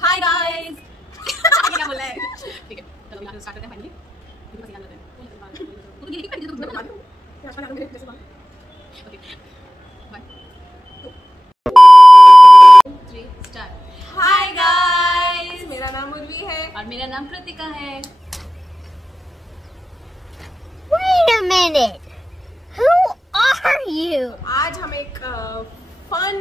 Hi guys. क्या बोला है? ठीक है, चलो यहाँ से स्टार्ट करते हैं। Finally okay, 1 2 3 start. Hi guys, मेरा नाम उर्वी है और मेरा नाम कृतिका है। Wait a minute. Who are you? आज हम एक फन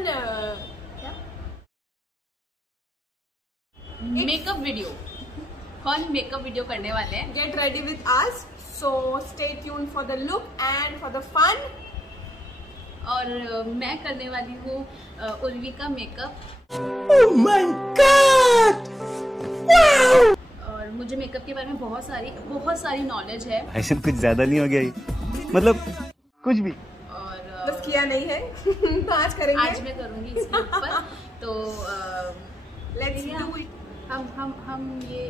मेकअप वीडियो करने वाले हैं। Get ready with us, so stay tuned for the look and for the fun. और मैं करने वाली हूँ उर्वी का makeup. Oh my God! Wow! और मुझे मेकअप के बारे में बहुत सारी नॉलेज है। ऐसे कुछ ज्यादा नहीं हो गया ये, मतलब कुछ भी। और बस किया नहीं है तो आज करेंगे। आज मैं करूँगी इसके ऊपर। तो लेट्स डू इट। हम ये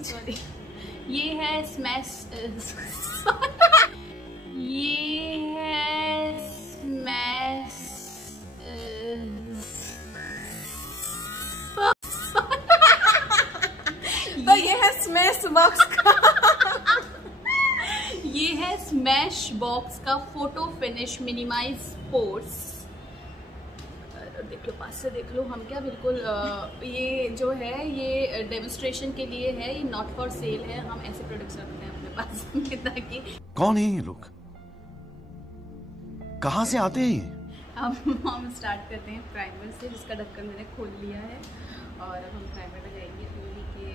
सॉरी, ये है स्मैश तो ये है स्मैश बॉक्स का ये है स्मैश बॉक्स का फोटो फिनिश मिनिमाइज पोर्स। देख लो, पास से देख लो। हम क्या बिल्कुल ये जो है ये डेमोन्स्ट्रेशन के लिए है, ये नॉट फॉर सेल है। हम ऐसे प्रोडक्ट्स रखते हैं अपने पास ताकि कौन है ये लोग, कहाँ से आते हैं ये? हम स्टार्ट करते हैं प्राइमर से, जिसका ढक्कन मैंने खोल लिया है। और अब हम प्राइमर लगाएंगे उर्वी के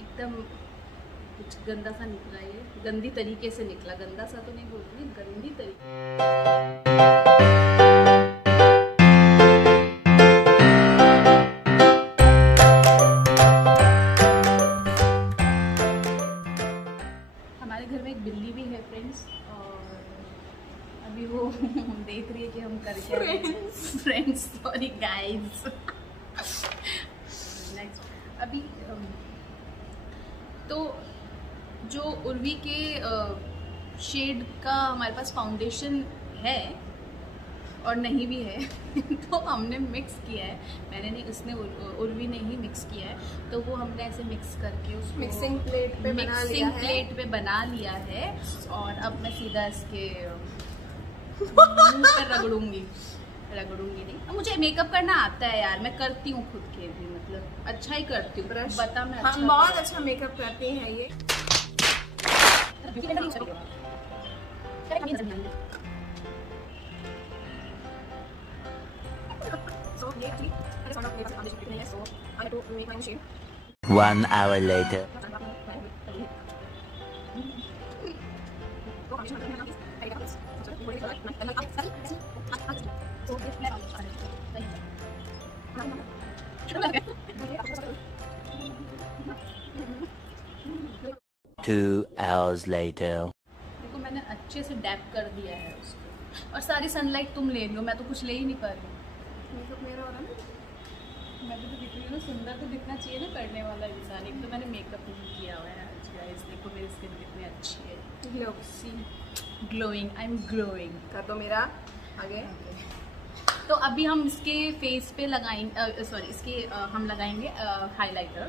एकदम कुछ गंदा सा निकला, ये गंदी तरीके से निकला। गंदा सा तो नहीं बोलूँगी, गंदी तरीके। हमारे घर में एक बिल्ली भी है फ्रेंड्स, और अभी वो देख रही है कि हम कर क्या रहे हैं। Friends, sorry guys. नेक्स्ट, अभी तो जो उर्वी के शेड का हमारे पास फाउंडेशन है और नहीं भी है तो हमने मिक्स किया है। मैंने नहीं, उसने उर्वी ने ही मिक्स किया है। तो वो हमने ऐसे मिक्स करके उसको मिक्सिंग प्लेट पे बना लिया है। और अब मैं सीधा इसके मुंह पर रगड़ूंगी नहीं। अब मुझे मेकअप करना आता है यार, मैं करती हूँ खुद के भी, मतलब अच्छा ही करती हूँ। बता, मैं हम बहुत अच्छा मेकअप करते हैं। ये One hour later. Two hours later. देखो, मैंने अच्छे से डैप कर दिया है उसको। और सारी सनलाइट तुम ले लो, मैं तो कुछ ले ही नहीं पा रही हूँ। मेकअप मेरा हो रहा है ना, मैं भी तो दिख रही हूँ ना, सुंदर तो दिखना चाहिए ना करने वाला इंसान। एक तो मैंने मेकअप नहीं किया हुआ है आज गाइस। देखो मेरी स्किन कितनी अच्छी है, ग्लोइंग। I am glowing. कर दो मेरा आगे। तो अभी हम इसके फेस पे लगाएंगे, हम लगाएंगे हाइलाइटर।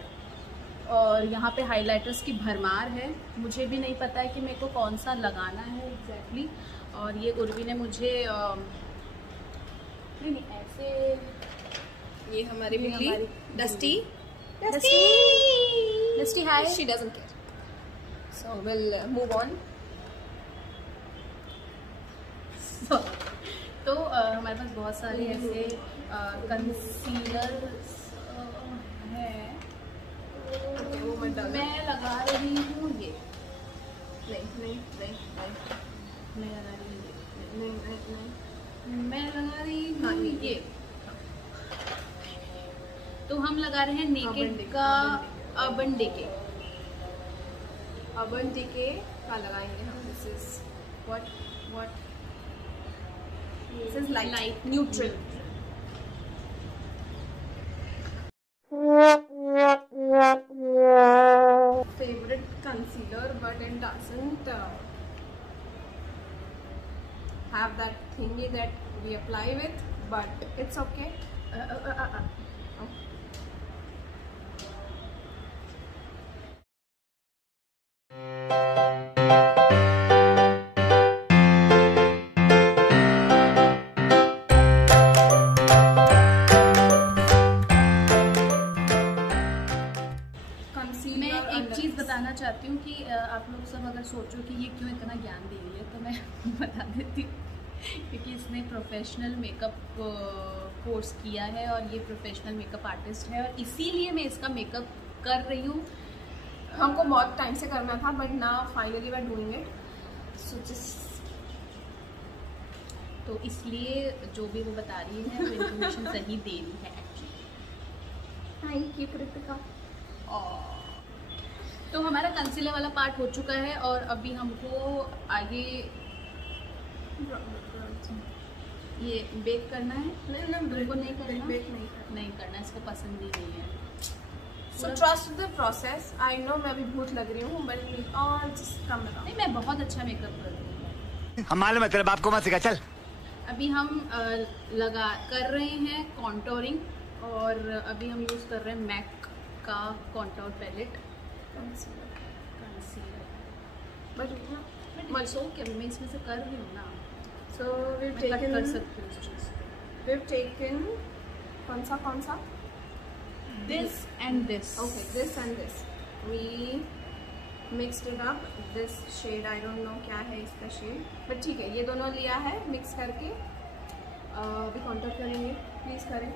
और यहाँ पे हाइलाइटर्स की भरमार है। मुझे भी नहीं पता है कि मेरे को कौन सा लगाना है एग्जैक्टली। और ये उर्वी ने मुझे नहीं ऐसे, ये हमारी बिल्ली dusty hi, she doesn't care, so will move on. तो हमारे पास बहुत सारे ऐसे कंसीलर है। मैं लगा रही हूँ ये नहीं नहीं नहीं मैं लगा रही हूँ, नहीं नहीं नहीं। मैं लगा रही हाँ, हूँ ये। तो हम लगा रहे हैं नेकेड का अर्बन डिके। अर्बन डिके का लगाएंगे हम। This is what this is light neutral. Favorite concealer, but it doesn't have that thingy that we apply with, but it's okay. मैं एक चीज़ बताना चाहती हूँ कि आप लोग सब अगर सोचो कि ये क्यों इतना ज्ञान दे रही है, तो मैं बता देती हूँ क्योंकि इसने प्रोफेशनल मेकअप कोर्स किया है और ये प्रोफेशनल मेकअप आर्टिस्ट है और इसीलिए मैं इसका मेकअप कर रही हूँ। हमको बहुत टाइम से करना था, but now finally we are doing it, so just तो इसलिए जो भी वो बता रही है वो इन्फॉर्मेशन सही दे रही है एक्चुअली। Thank you Kritika. तो हमारा कंसीलर वाला पार्ट हो चुका है और अभी हमको आगे ये बेक करना है। तुमको नहीं करना? बेक नहीं करना, इसको पसंद ही नहीं है। So trust the process. I know मैं अभी भूत लग रही हूँ, बट और जस्ट कम डाउन। नहीं, मैं बहुत अच्छा मेकअप कर रही हूँ। हम मालूम है तेरे बाप को मत सिखा, चल। अभी हम कर रहे हैं कॉन्टोरिंग और अभी हम यूज़ कर रहे हैं मैक का कॉन्टोर पैलेट कंसीलर। बट मल्सो के मैं इसमें से कर रही हूँ ना, सो वी मैं कट कर सकती हूँ इस चीज़ को। we've taken कौन सा This and this. okay, this and this we mixed it up. this shade I don't know क्या है इसका शेड, बट ठीक है, ये दोनों लिया है मिक्स करके। अभी कॉन्टैक्ट करेंगे, प्लीज करें।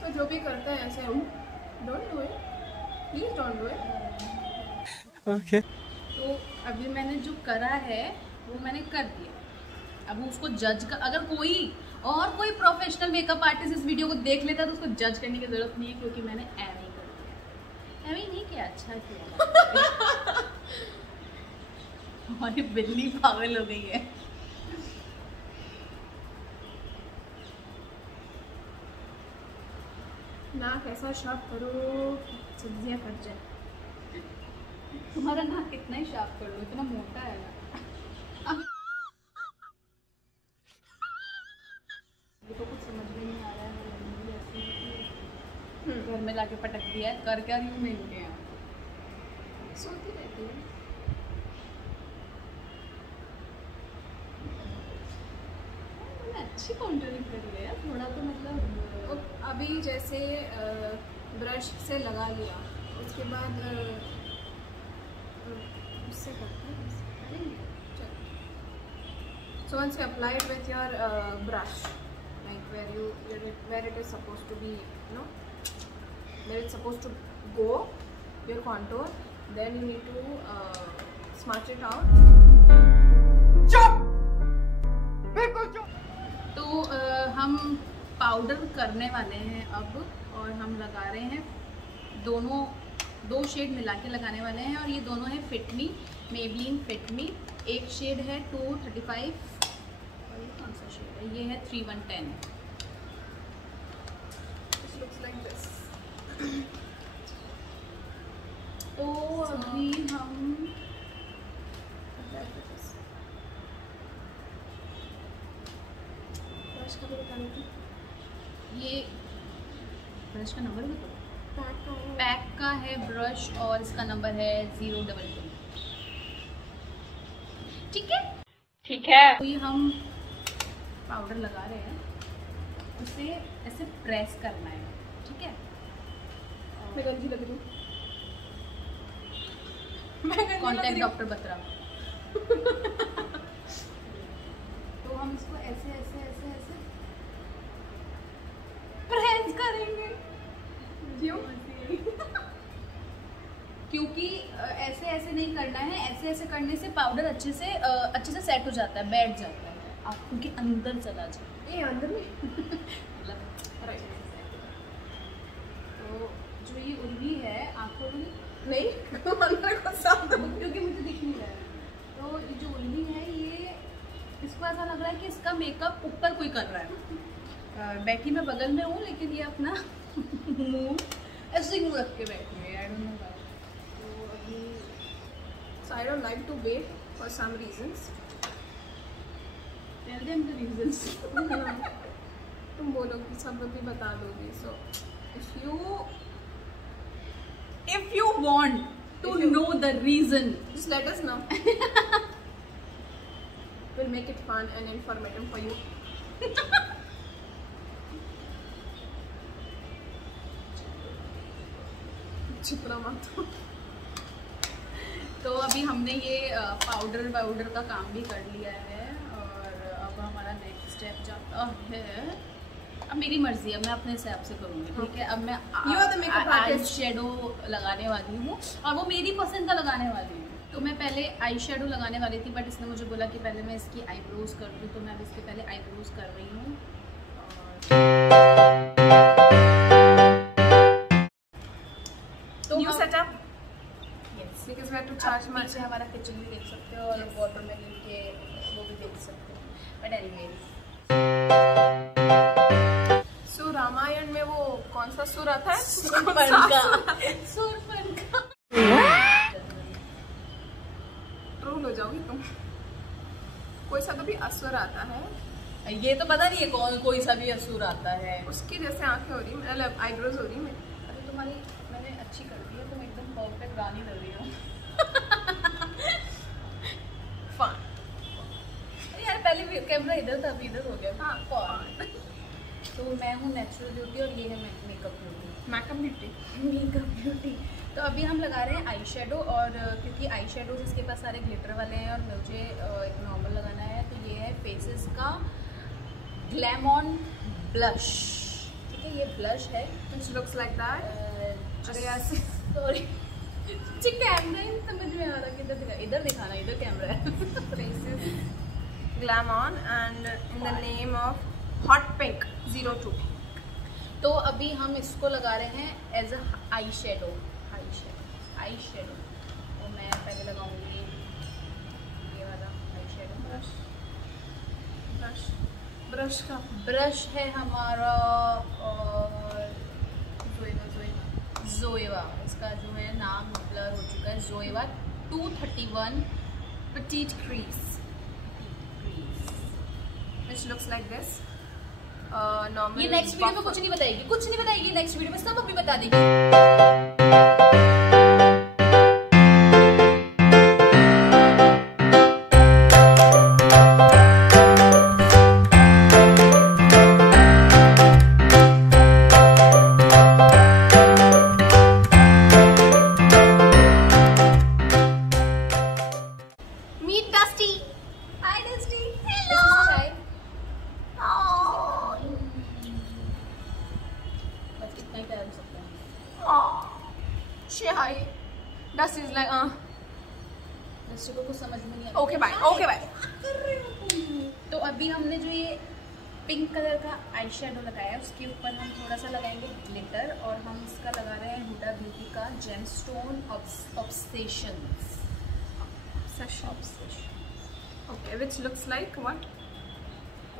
so जो भी करते हैं ऐसे don't do it, please don't do it. Okay. तो अभी मैंने जो करा है वो मैंने कर दिया। अब उसको जज कर, अगर कोई प्रोफेशनल मेकअप आर्टिस्ट इस वीडियो को देख लेता है तो उसको जज करने की जरूरत नहीं है, क्योंकि मैंने ऐवे ही कर दिया। ऐवे ही नहीं किया, अच्छा किया। हमारी बिल्ली पागल हो गई है। नाक ऐसा शार्प करो सब्जियां कट जाए। तुम्हारा नाक कितना ही शार्प कर लो, इतना मोटा है ना। तो कुछ समझ में नहीं आ रहा है, घर में लाके पटक दिया है। कर क्या रही हूँ मैं इनके यहाँ? सोती रहती है। मैंने अच्छी काउंटरिंग करी है यार, थोड़ा तो मतलब। अभी जैसे ब्रश से लगा लिया, उसके बाद उससे करते हैं। So once you apply it with your brush, like where it is supposed to be, you know, where it's supposed to go, your contour, then you need to smudge it out. तो हम powder करने वाले हैं अब, और हम लगा रहे हैं दो शेड मिला के लगाने वाले हैं, और ये दोनों है फिट मी, मेबलिन फिट मी। एक शेड है 235 और ये कौन सा शेड है? ये है 3110। This looks like this. तो अभी हम ब्रश का भी बताने की, ये ब्रश का नंबर भी तो पैक का है। पैक का है ब्रश, और इसका नंबर है 022। ठीक है, ठीक है। तो ये हम पाउडर लगा रहे हैं, उसे ऐसे प्रेस करना है, ठीक है। मैं गंजी लग रही हूँ। Contact doctor Batra. तो हम इसको ऐसे ऐसे ऐसे ऐसे प्रेस करेंगे। क्यों? क्योंकि ऐसे ऐसे नहीं करना है, ऐसे ऐसे करने से पाउडर अच्छे से सेट हो जाता है, बैठ जाता है, आँखों के अंदर चला जाता है। ये अंदर में मतलब राइट। तो जो ये उर्वी है आँखों में नहीं अंदर को साफ दो क्योंकि मुझे दिख नहीं रहा है, तो ये जो उर्वी है ये, इसको ऐसा लग रहा है कि इसका मेकअप ऊपर कोई कर रहा है। बैठी मैं बगल में हूँ लेकिन ये अपना मुंह ऐसे मुँह रख के बैठी है। I don't know why. तो अभी So I don't like to wait for some reasons. Tell them the reasons. तुम बोलोगी सब भी बता दोगे. So If you want to know the reason, just let us know. We'll make it fun and informative for you. Chitra मत. तो अभी हमने ये पाउडर का काम भी कर लिया है और अब हमारा नेक्स्ट स्टेप जाता है, अब मेरी मर्जी है, मैं अपने हिसाब से करूँगी, ठीक है। अब मैं You are the makeup artist. Eye shadow लगाने वाली हूँ और वो मेरी पसंद का लगाने वाली हूँ। तो मैं पहले आई शेडो लगाने वाली थी बट इसने मुझे बोला कि पहले मैं इसकी आईब्रोज कर दूँ, तो मैं अब इसके पहले आईब्रोज कर रही हूँ। तो you set up Yes. because we have to charge my. पीछे हमारा किचन भी देख सकते हो और वाटरमेलन के वो भी देख सकते हो, बट एनीवे। सो रामायण में वो कौन सा सुर आता है? सुरपनखा। ट्रोल हो जाओगी तुम. कोई सा तो भी असुर आता है. ये तो पता नहीं है कौन कोई सा भी असुर आता है। उसकी जैसे आंखें हो रही, मतलब आईब्रोज हो रही मेरी. अरे तुम्हारी मैंने अच्छी कर दी है, तुम एकदम परफेक्ट रानी लग रही हो। Fun. अरे यार पहले भी कैमरा इधर था, अभी इधर हो गया। हाँ. Fun. तो मैं हूँ नेचुरल ब्यूटी और ये है makeup beauty. Makeup beauty. Makeup beauty. तो अभी हम लगा रहे हैं आई शेडो, और क्योंकि आई शेडोज इसके पास सारे ग्लिटर वाले हैं और मुझे एक नॉर्मल लगाना है, तो ये है फेसेस का ग्लैमॉन ब्लश, ठीक है। ये ब्लश है Which looks like that. अरे ऐसे. सॉरी जी, कैमरा ही समझ में आ रहा कि इधर दिखाना, इधर कैमरा है। Faces glam on and in the name of hot pink 02. तो अभी हम इसको लगा रहे हैं एज अ आई शेडो। तो मैं पहले लगाऊंगी ये वाला आई शेडो। ब्रश का ब्रश है हमारा और जोएवा, इसका जो है नाम ब्लर हो चुका है, जोएवा 231 petite crease, which looks like this. Normal. ये नेक्स्ट वीडियो में कुछ नहीं बताएगी, नेक्स्ट वीडियो में सब अभी बता देगी। Meet Dusty. Hi Dusty. Hello. बस इतना ही प्यार हो सकता है। Say hi. Dusty is like दस्टी को कुछ समझ में नहीं आता। Okay bye. Okay bye. तो अभी हमने जो ये पिंक कलर का आई शेडो लगाया है उसके ऊपर हम थोड़ा सा लगाएंगे ग्लिटर, और हम इसका लगा रहे हैं हुडा ब्यूटी का gemstone obsessions. Okay, which looks like what?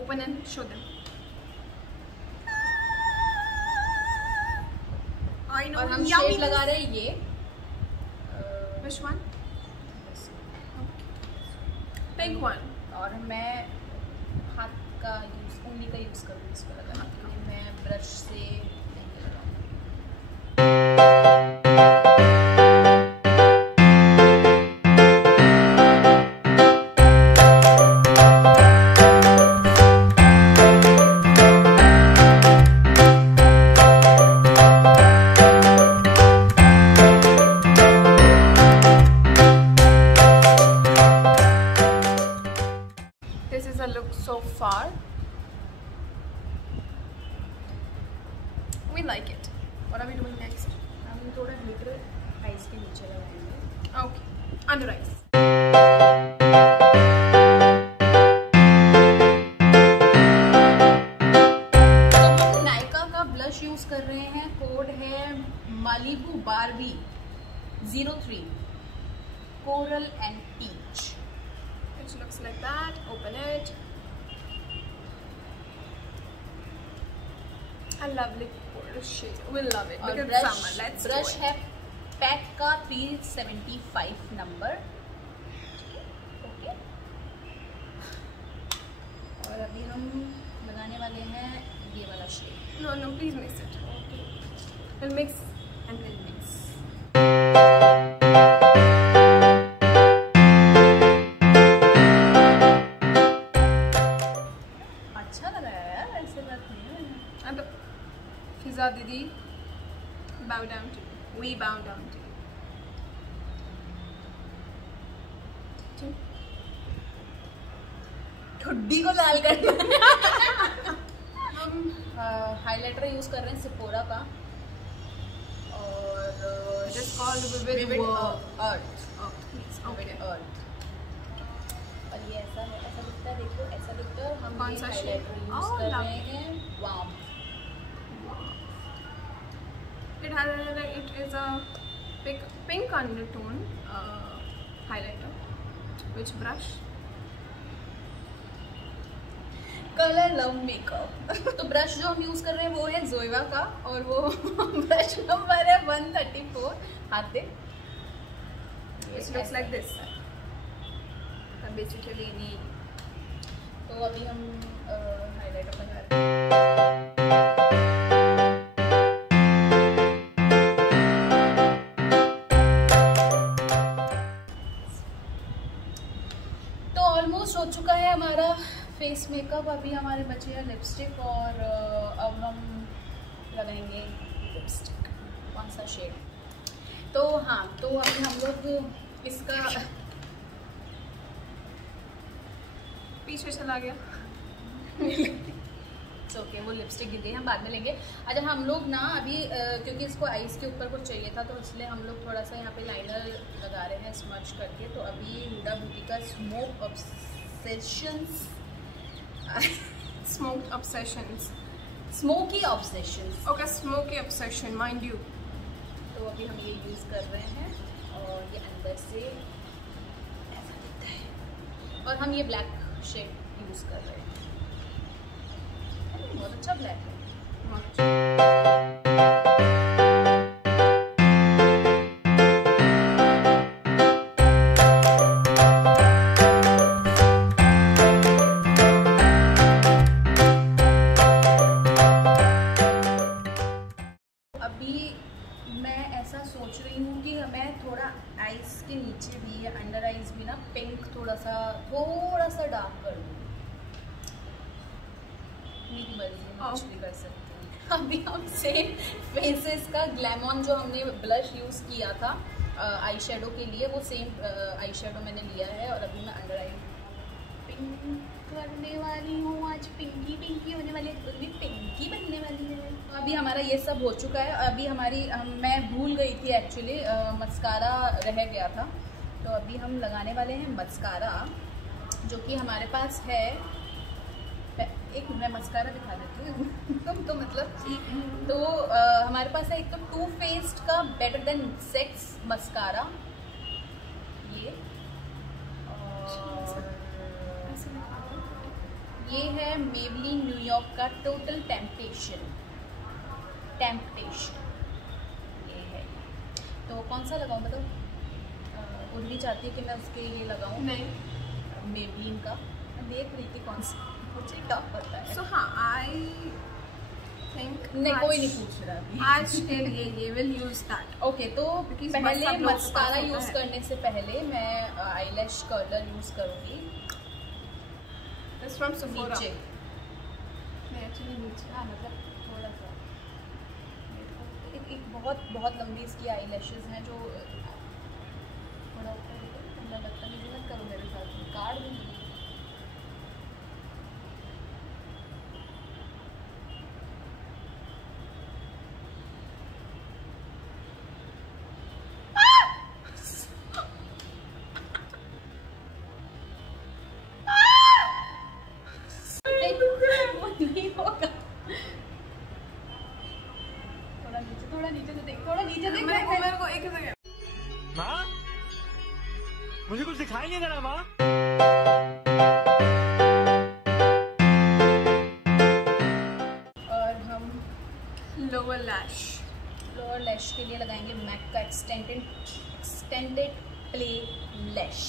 Open and show them. I know. और हम Yummy. शेड लगा रहे हैं ये Which one? Pink one. और मैं हाथ का यूज, उंगली का यूज करूँगी इसको लगाने के लिए। मैं ब्रश से नहीं लगाऊंगी। This is a look so far. We like it. What are we doing next? हम थोड़ा ग्लिटर आइज के के नीचे लगाएंगे। Okay, under eyes. तो हम नायका का ब्लश यूज कर रहे हैं। कोड है Malibu Barbie 03 coral and peach. It looks like that. Open it. A lovely coral shade. We'll love it और because summer. Let's brush do है it. पैक का 375 नंबर। ओके, और अभी हम लगाने वाले हैं ये वाला shade. No, no, please mix it. We'll mix and we'll mix. अच्छा लगा यार, ऐसे बात नहीं है। And Fiza Didi, bow down to you. We bow down to you. ठुड्डी को लाल करना। हम हाइलाइटर यूज कर रहे हैं सिपोरा का और It is called Vivid World. Earth. Okay. अर्थ। और ये ऐसा है, ऐसा दिखता है, देखो ऐसा दिखता है। हम कौन ये सा हाइलाइटर shade? यूज Oh, कर lovely. रहे हैं वाम। It is a pink undertone highlighter. Which brush? Colour love makeup. तो ब्रश जो हम यूज कर रहे हैं वो है जोइवा का और वो ब्रश नंबर है 134। हाथ दे। It looks like this. Basically, नहीं. तो अभी हम हाइलाइटर लगा रहे हैं। तो ऑलमोस्ट हो चुका है हमारा फेस मेकअप। अभी हमारे बचे हैं लिपस्टिक और अब हम लगाएंगे लिपस्टिक। कौन सा शेड? तो हाँ, तो अभी हम लोग इसका पीछे चला गया. ओके, वो लिपस्टिक गिर गई, हम बाद में लेंगे। अच्छा, हम लोग ना अभी क्योंकि इसको आईज के ऊपर कुछ चाहिए था तो इसलिए हम लोग थोड़ा सा यहाँ पे लाइनर लगा रहे हैं स्मच करके। तो अभी हुडा ब्यूटी का smoky obsessions. Okay, smoky obsession, mind you. तो अभी हम ये यूज़ कर रहे हैं और ये अंदर से ऐसा दिखता है। और हम ये ब्लैक शेड यूज़ कर रहे हैं। बहुत अच्छा ब्लैक है। सोच रही हूँ कि मैं थोड़ा आइज के नीचे भी या अंडर आइज भी ना पिंक थोड़ा सा डार्क कर दूँ। मेरी मर्जी में कुछ भी कर सकती हूँ। अभी हम सेम फेसेस का ग्लैमॉन जो हमने ब्लश यूज़ किया था आई शेडो के लिए, वो सेम आई शेडो मैंने लिया है और अभी मैं अंडर आई पिंक करने वाली हूँ। आज पिंकी होने वाली है, भी पिंकी बनने वाली है। अभी हमारा ये सब हो चुका है। अभी मैं भूल गई थी एक्चुअली, मस्कारा रह गया था। तो अभी हम लगाने वाले हैं मस्कारा, जो कि हमारे पास है। एक मैं मस्कारा दिखा देती हूँ तुम तो मतलब तो हमारे पास है एक तो टू फेस्ड का बेटर देन सेक्स मस्कारा, ये, और ये है मेबलिन न्यूयॉर्क का टोटल टेम्पटेशन, ये है। तो कौन सा लगाऊं बताओ? उर्वी चाहती है कि मैं उसके ये लगाऊं? नहीं, मेबलिन का देख रही थी कौन सा मुझे टफ पता है। So हाँ, I think नहीं, कोई नहीं पूछ रहा अभी। आज के लिए ये will use that. ओके, तो पहले मस्कारा यूज करने से पहले मैं आईलैश कर्लर यूज करूंगी। It's from Sephora. नीचे, नहीं actually नीचे। हाँ मतलब थोड़ा सा एक बहुत लंबी इसकी आईलैशेस हैं जो थोड़ा ऊपर ठंडा लगता है। मत करो मेरे साथ, काट दूँगी। मुझे कुछ दिखाई नहीं दे रहा माँ। और हम लोअर लैश के लिए लगाएंगे मैक का एक्सटेंडेड प्ले लैश।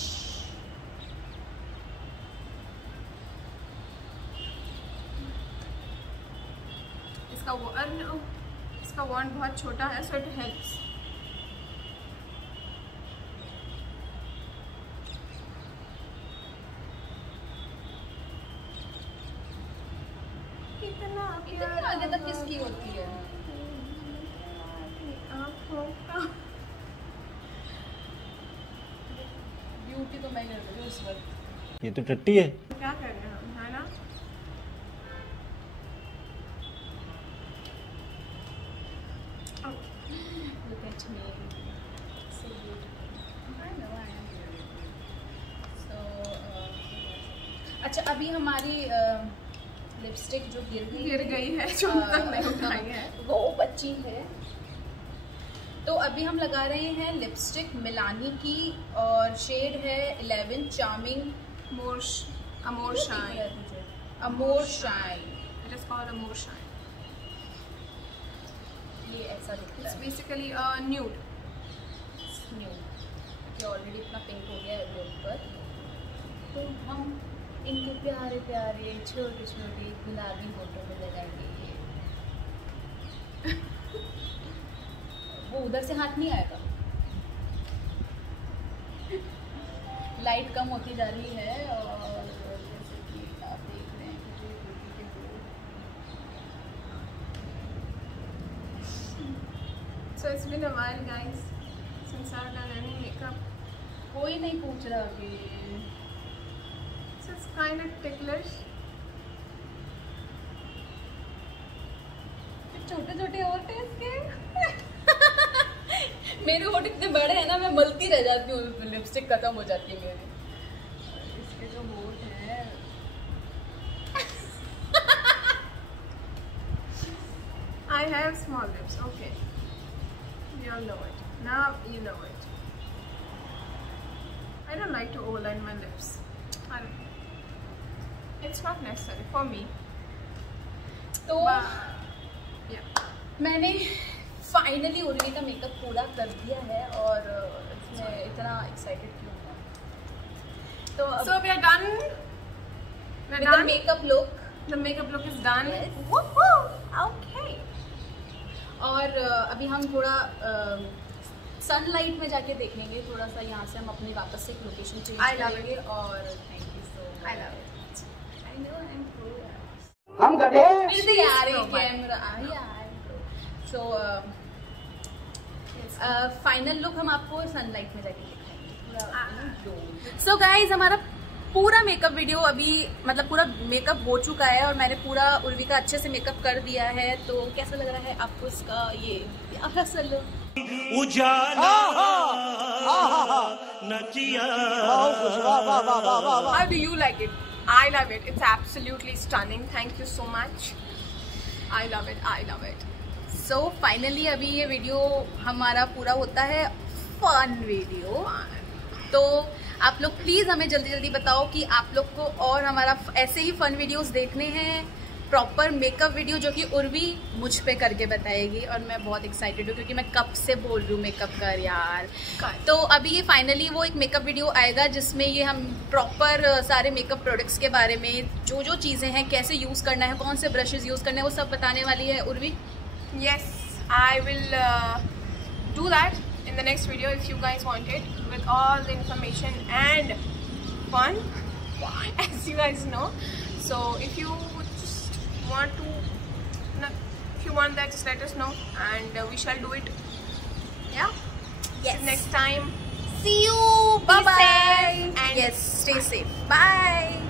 इसका वॉन्ट बहुत छोटा है, सो इट हेल्प्स। इतना आगे तक किसकी होती है? ब्यूटी तो मैं कर रही हूँ इस वक्त। ये तो टट्टी है। क्या कर रहे हैं हम, है ना? Look at me. So beautiful. I know I am beautiful. So अच्छा, अभी हमारी लिपस्टिक जो गिर गई है, जो तक नहीं उठाई है, वो बची है। तो अभी हम लगा रहे हैं लिपस्टिक मिलानी की और शेड है 11 charming amour shine. Amour shine. It is called amour shine. ये ऐसा दिखता इट्स है। Basically nude. क्योंकि ऑलरेडी इतना पिंक हो गया है रोड पर, तो हम इनके प्यारे प्यारे छोटे छोटे गुलाबी होठों में लगाएंगे ये। वो उधर से हाथ नहीं आएगा। लाइट कम होती जा रही है और जैसे कि आप देख रहे हैं कि So it's been a while, guys, since I've done any makeup. कोई नहीं पूछ रहा अभी। So it's kind of ticklish. छोटे छोटे होठ हैं इसके। मेरे होठ इतने बड़े हैं ना, मैं मलती रह जाती हूँ, लिपस्टिक खत्म हो जाती है मेरी। इसके जो होठ हैं I have small lips. Okay, you all know it. Now you know it. I don't like to overline my lips. I don't. It's not necessary for me. तो Yeah. मैंने फाइनली उर्वी का मेकअप पूरा कर दिया है और इसमें इतना एक्साइटेड क्यों हूँ। तो So we are done. We're done. Makeup look, The makeup look is done. Yes. Woohoo! Okay. और अभी हम थोड़ा सनलाइट में जाके देखेंगे, थोड़ा सा यहाँ से हम अपनी वापस से एक लोकेशन चेंज I love करेंगे। और thank you so much. I love it. I know I'm pro। हम गधे। फिर से यार ये कैमरा सो फाइनल लुक हम आपको सनलाइट में जाके दिखाएंगे। सो गाइज, हमारा पूरा मेकअप वीडियो अभी मतलब पूरा मेकअप हो चुका है और मैंने पूरा उर्वी का अच्छे से मेकअप कर दिया है। तो कैसा लग रहा है आपको इसका ये प्यारा सा look? How do you like it? I love it. It's absolutely stunning. Thank you so much. I love it. I love it. So finally अभी ये वीडियो हमारा पूरा होता है फन वीडियो। तो आप लोग प्लीज़ हमें जल्दी जल्दी बताओ कि आप लोग को और हमारा ऐसे ही फन वीडियोस देखने हैं, प्रॉपर मेकअप वीडियो जो कि उर्वी मुझ पे करके बताएगी। और मैं बहुत एक्साइटेड हूँ क्योंकि मैं कब से बोल रही हूँ मेकअप कर यार। तो अभी ये फाइनली वो एक मेकअप वीडियो आएगा जिसमें ये हम प्रॉपर सारे मेकअप प्रोडक्ट्स के बारे में, जो जो चीज़ें हैं, कैसे यूज़ करना है, कौन से ब्रशेज़ यूज़ करने हैं, वो सब बताने वाली है Urvi. Yes, I will do that in the next video if you guys want it, with all the information and fun, as you guys know. So if you just want to, if you want that, just let us know and we shall do it. Yeah. Yes. Next time. See you. Bye bye. And yes, stay safe. Bye.